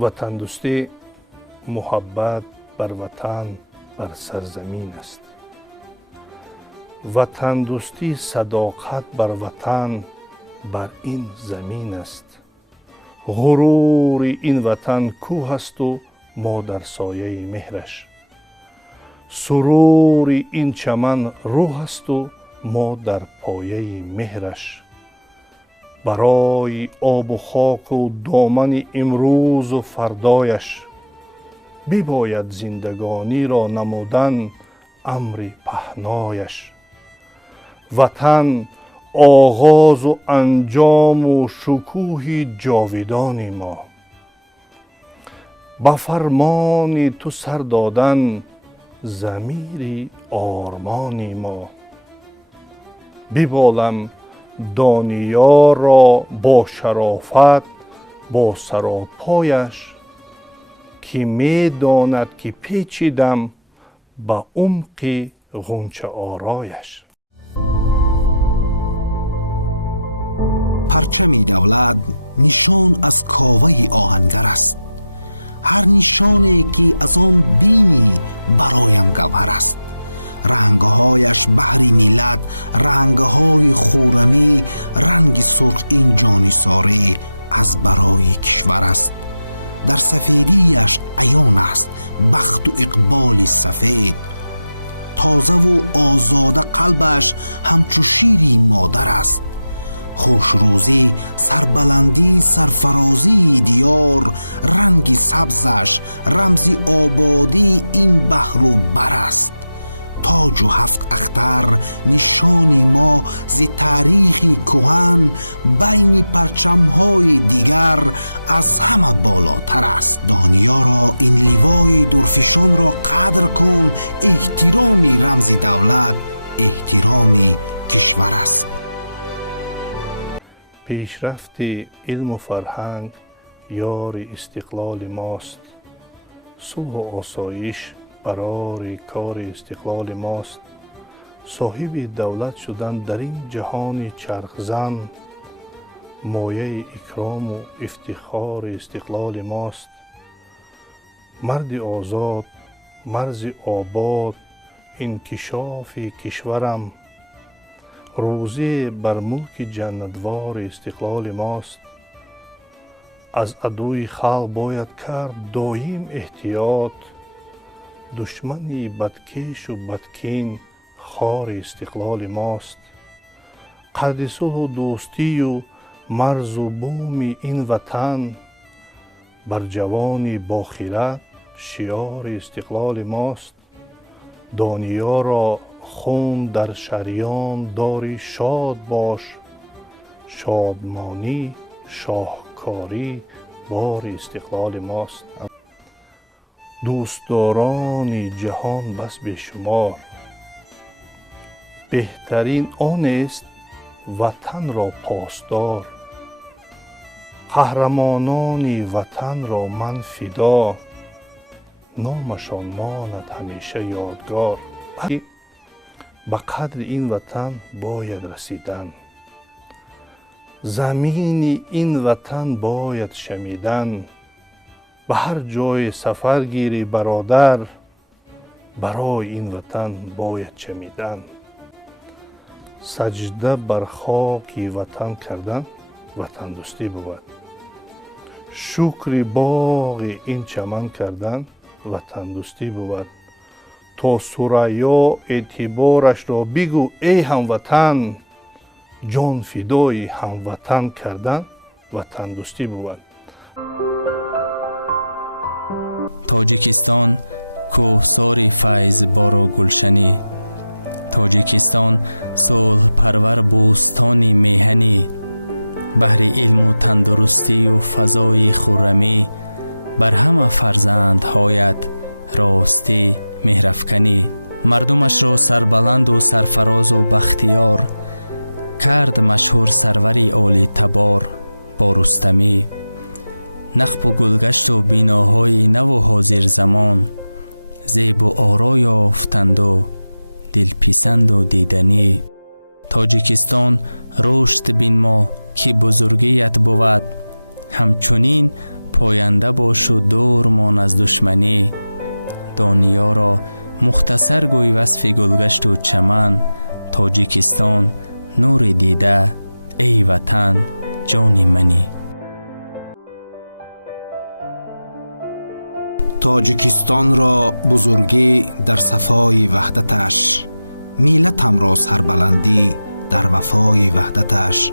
وطن دوستی محبت بر وطن بر سرزمین است. وطن دوستی صداقت بر وطن بر این زمین است. غرور این وطن کوه است و ما در سایه مهرش. سرور این چمن روح است و ما در پایه مهرش. برای آب و خاک و دامن امروز و فردایش بباید زندگانی را نمودن امر پهنایش. وطن آغاز و انجام و شکوه جاودان ما. با فرمان تو سر دادن ضمیر آرمان ما. ببالم دانیار را با شرافت با سراپایش، که می داند که پیچیدم به عمق غنچه آرایش. پرچم دولت نشان از کاوه آهنگر است. هر نشانی که از آن بینی برایم گوهر است. رنگهایش بحر ملت، رنگهای خورمی، رنگ سرخ این جانثاری از برای کشور است. در سفیدیش عیان است بخت و اقبال سفید. تازه و آزاده قلبش همچو شیری مادر است. خوش روزی، سربلندی، سرفرازی دیار، رنگ سبزش رمزی آبادی این بحر و بر است. تاج و هفت اختر نشانی ما ز تاریخی کهن، بین پرچم‌های دیگر از همه بالاتر است. دانیارا این لیوای درفشان را قدر کن، احترامی رمز دولت احترامی کشور است. پیشرفت علم و فرهنگ یار استقلال ماست. صلح و آسایش برای کار استقلال ماست. صاحب دولت شدن در این جهان چرخزن مایه اکرام و افتخار استقلال ماست. مرد آزاد، مرز آباد، انکشاف کشورم، روزی بر ملک جنتوار استقلال ماست. از عدوی خلق باید کرد دایم احتیاط، دشمنی بدکش و بدکین خار استقلال ماست. قدر صلح و دوستی و مرز و بوم این وطن، بر جوانی با خیرت شعار استقلال ماست. دانیارا خون در شریان داری شاد باش، شادمانی شاهکاری بار استقلال ماست. دوستداران جهان بس بیشمار، بهترین آن است وطن را پاسدار. قهرمانان وطن را من فدا، نامشان ماند همیشه یادگار. به قدر این وطن باید رسیدن، زمین این وطن باید شمیدن. به هر جای سفر گیری برادر، برای این وطن باید چمیدن. سجده بر خاک وطن کردن وطن دوستی بود. شکر باغ این چمن کردن وطن دوستی بود. تا ثریا اعتبارش را بگو ای هموطن، جان فدای هموطن کردن وطن دوستی بود. تاجیکستان کوهسار فیضبار و گلشنی، تاجیکستان صلح پرور بوستان میهنی. بحر علم و تندرستی و فضای خرمی، بر همه فرزندهایت راستی مهرافکنی. مردمش را سربلند و سرفراز و بختیار، کرد مشهور سروری عالی تبار با رستمی. نخب و گلگشت و بیناهای نو و حاضر زمان، زیب و آرا یافتند و دلپسند و دیدنی. تاجیکستان رشد بین ما که بزرگیت بود، همچنین پاینده باش و دور مان از دشمنی. دانیا را مختصر گوی وصف گلگشت و چمن. تاجیکستان نور دیده ای وطن جان منی. تاجیکستان را بزرگی در صفای وحدتش، میلتم را سربلندی در وفای وحدتش.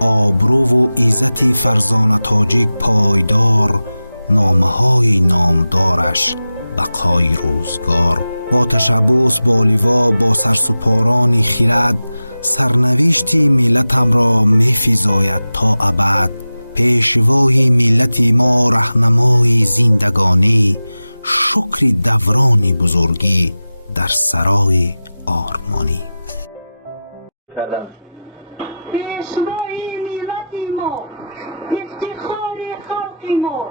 آبرو و عزت فرزان تاجیک پایدار، نامه‌های نامدارش بقای روزگار. با تشبوس با لیوا با سرسپاران خرد، سرنوشتی ملتم را می‌فزاید تا ابد. پیشوای ملت ما رهنمای زندگانی، شکر دوران بزرگی در سرای آرمانی. پیشوای ملت ما، افتخار خلق ما،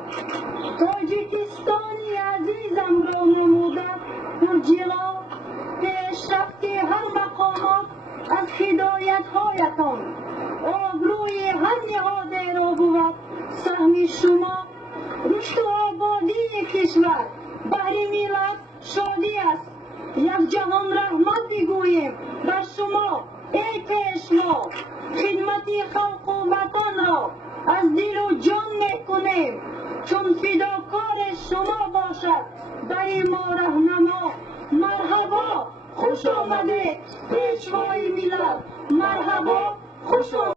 تاجیکستانی عزیزم را نمودد پرجلال. پیشرفت هر مقامات از هدایت‌هایتان، آبروی هر نهاده را بود سهم شما. رشد و آبادی کشور بهر ملت شادی است. یک جهان رحمت بگوییم بر شما ای پیشوا. خدمت خلق و وطن را از دل و جان میکنیم، چون فداکار شما باشد بر ما رهنما. مرحبا خوش آمدید پیشوای ملت، مرحبا خوش آمدید.